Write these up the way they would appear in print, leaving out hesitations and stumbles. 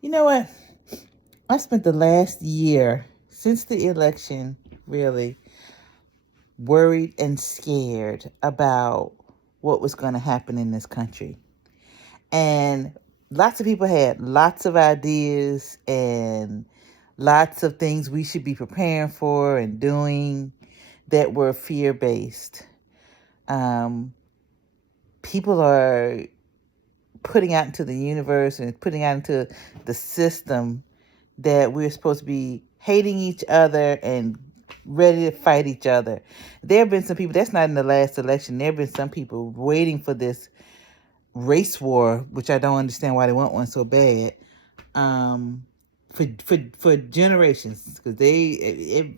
You know what? I spent the last year since the election really worried and scared about what was going to happen in this country. And lots of people had lots of ideas and lots of things we should be preparing for and doing that were fear based. Um, People are putting out into the universe and putting out into the system that we're supposed to be hating each other and ready to fight each other. There have been some people, that's not in the last election, there have been some people waiting for this race war, which I don't understand why they want one so bad, for generations, because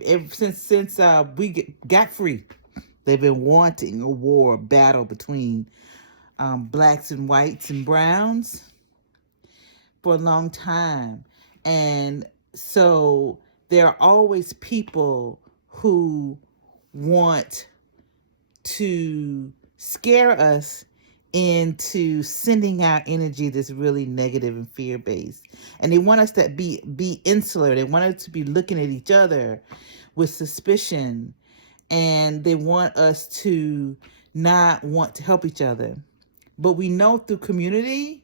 ever since we got free, they've been wanting a war, a battle between blacks and whites and browns for a long time. And so there are always people who want to scare us into sending out energy that's really negative and fear based. And they want us to be insular. They want us to be looking at each other with suspicion. And they want us to not want to help each other. But we know through community,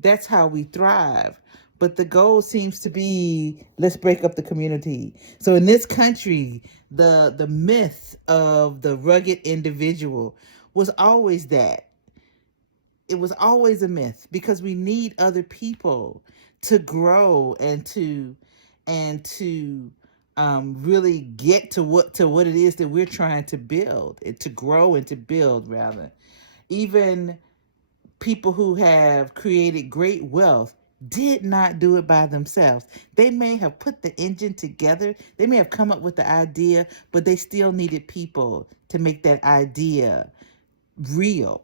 that's how we thrive. But the goal seems to be, let's break up the community. So in this country, the myth of the rugged individual was always that. It was always a myth because we need other people to grow and to really get to what it is that we're trying to build, and to grow and to build rather. Even people who have created great wealth did not do it by themselves. They may have put the engine together, they may have come up with the idea, but they still needed people to make that idea real.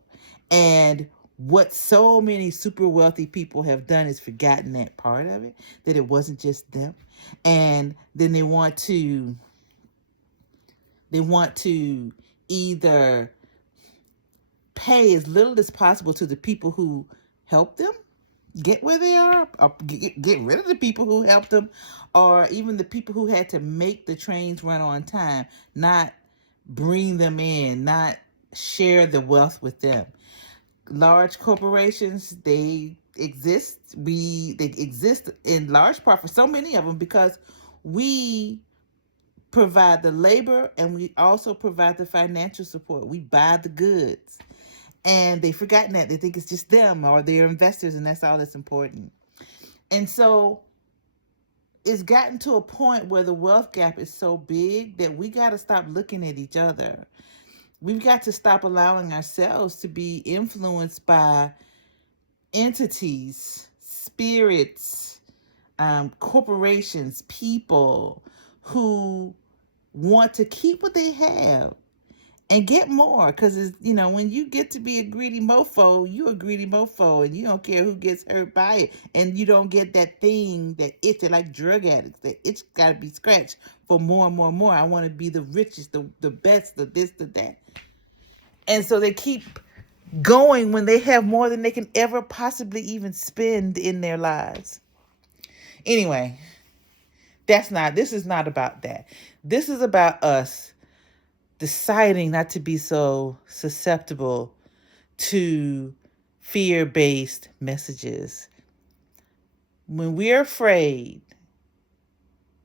And what so many super wealthy people have done is forgotten that part of it, that it wasn't just them. And then they want to either pay as little as possible to the people who help them get where they are, or get rid of the people who helped them, or even the people who had to make the trains run on time, not bring them in, not share the wealth with them. Large corporations, they exist in large part for so many of them because we provide the labor and we also provide the financial support. We buy the goods, and they've forgotten that. They think it's just them or their investors, and that's all that's important. And so it's gotten to a point where the wealth gap is so big that we got to stop looking at each other. We've got to stop allowing ourselves to be influenced by entities, spirits, corporations, people who want to keep what they have and get more, because when you get to be a greedy mofo, you a greedy mofo, and you don't care who gets hurt by it, and you don't get that thing, that itch. They're like drug addicts, that itch got to be scratched for more and more and more. I want to be the richest, the best, the this, the that. And so they keep going when they have more than they can ever possibly even spend in their lives. Anyway, this is not about that. This is about us deciding not to be so susceptible to fear based messages. When we're afraid,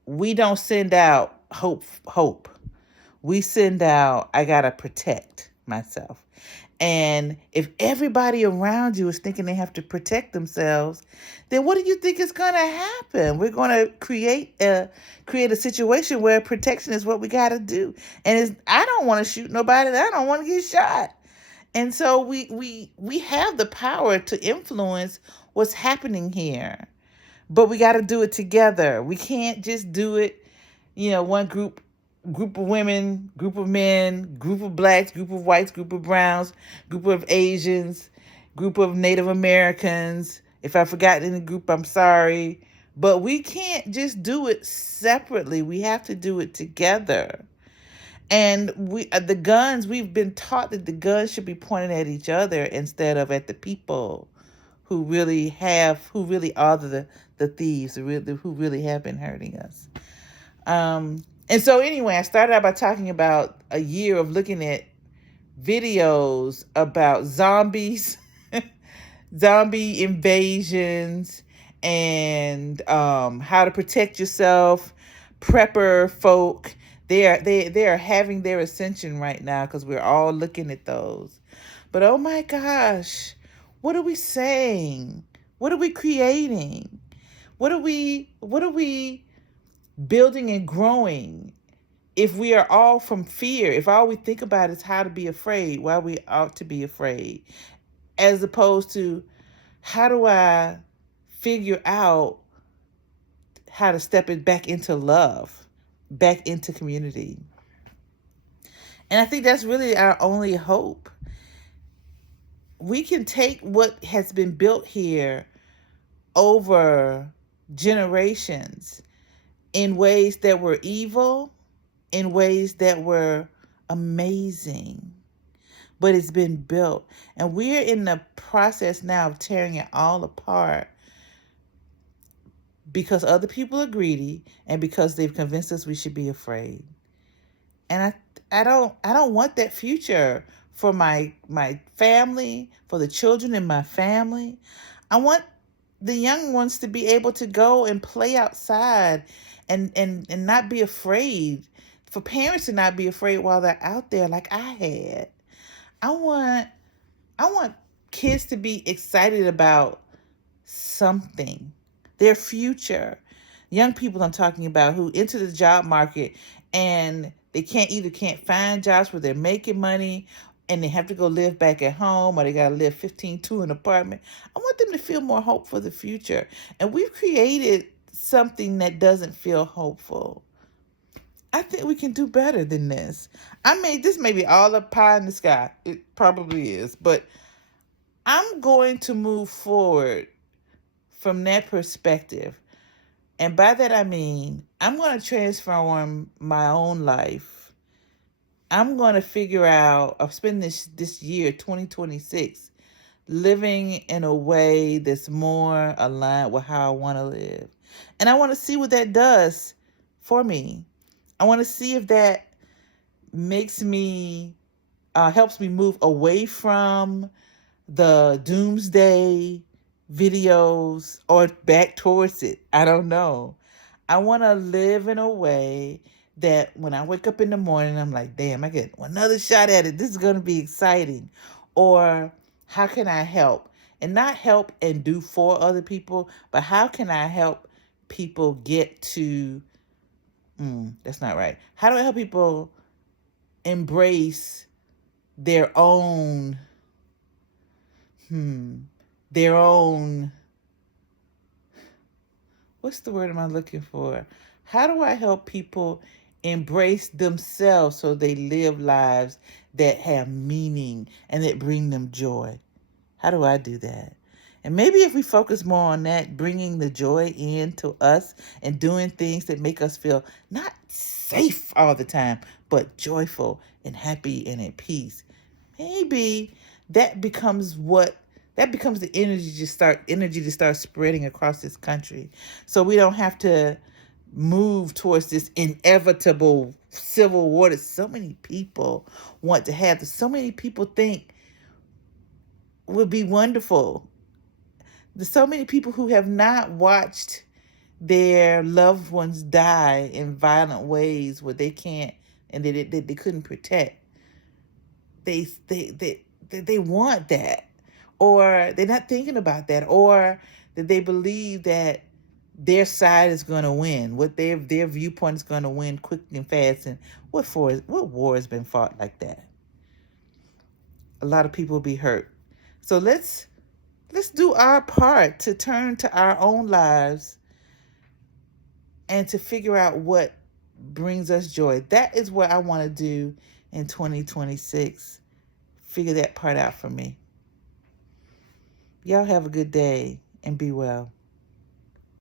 we don't send out hope. We send out, I gotta protect myself. And if everybody around you is thinking they have to protect themselves, then what do you think is going to happen? We're going to create a situation where protection is what we got to do. And I don't want to shoot nobody. I don't want to get shot. And so we have the power to influence what's happening here. But we got to do it together. We can't just do it, one group of women, group of men, group of blacks, group of whites, group of browns, group of Asians, group of Native Americans. If I forgot any group, I'm sorry. But we can't just do it separately. We have to do it together. And we've been taught that the guns should be pointed at each other instead of at the people who really are the thieves, who really have been hurting us. And so anyway, I started out by talking about a year of looking at videos about zombies, zombie invasions, and how to protect yourself. Prepper folk, they are having their ascension right now because we're all looking at those. But oh my gosh, what are we saying? What are we creating? What are we building and growing? If we are all from fear, if all we think about is how to be afraid, why we ought to be afraid, as opposed to how do I figure out how to step it back into love, back into community. And I think that's really our only hope. We can take what has been built here over generations in ways that were evil, in ways that were amazing, but it's been built. And we're in the process now of tearing it all apart because other people are greedy and because they've convinced us we should be afraid. And I don't want that future for my family, for the children in my family. I want the young ones to be able to go and play outside and not be afraid. For parents to not be afraid while they're out there like I had. I want kids to be excited about something, their future. Young people I'm talking about who enter the job market and they can't find jobs where they're making money and they have to go live back at home, or they got to live 15-2 in an apartment. I want them to feel more hope for the future. And we've created something that doesn't feel hopeful. I think we can do better than this. This may be all a pie in the sky. It probably is. But I'm going to move forward from that perspective. And by that I mean, I'm going to transform my own life. I'm going to figure out, I'll spend this year, 2026, living in a way that's more aligned with how I want to live. And I want to see what that does for me. I want to see if that makes me, helps me move away from the doomsday videos or back towards it. I don't know. I want to live in a way that when I wake up in the morning, I'm like, damn, I get another shot at it. This is going to be exciting. Or how can I help? And not help and do for other people, but how can I help people get to, that's not right. How do I help people embrace their own, what's the word am I looking for? How do I help people embrace themselves so they live lives that have meaning and that bring them joy? How do I do that? And maybe if we focus more on that, bringing the joy into us and doing things that make us feel not safe all the time, but joyful and happy and at peace, maybe that becomes the energy to start spreading across this country. So we don't have to move towards this inevitable civil war that so many people want to have, that so many people think would be wonderful. There's so many people who have not watched their loved ones die in violent ways where they can't and they couldn't protect. They want that, or they're not thinking about that, or that they believe that their side is going to win, what their viewpoint is going to win quick and fast. And what war has been fought like that? A lot of people will be hurt. So let's do our part to turn to our own lives and to figure out what brings us joy. That is what I want to do in 2026. Figure that part out for me. Y'all have a good day and be well.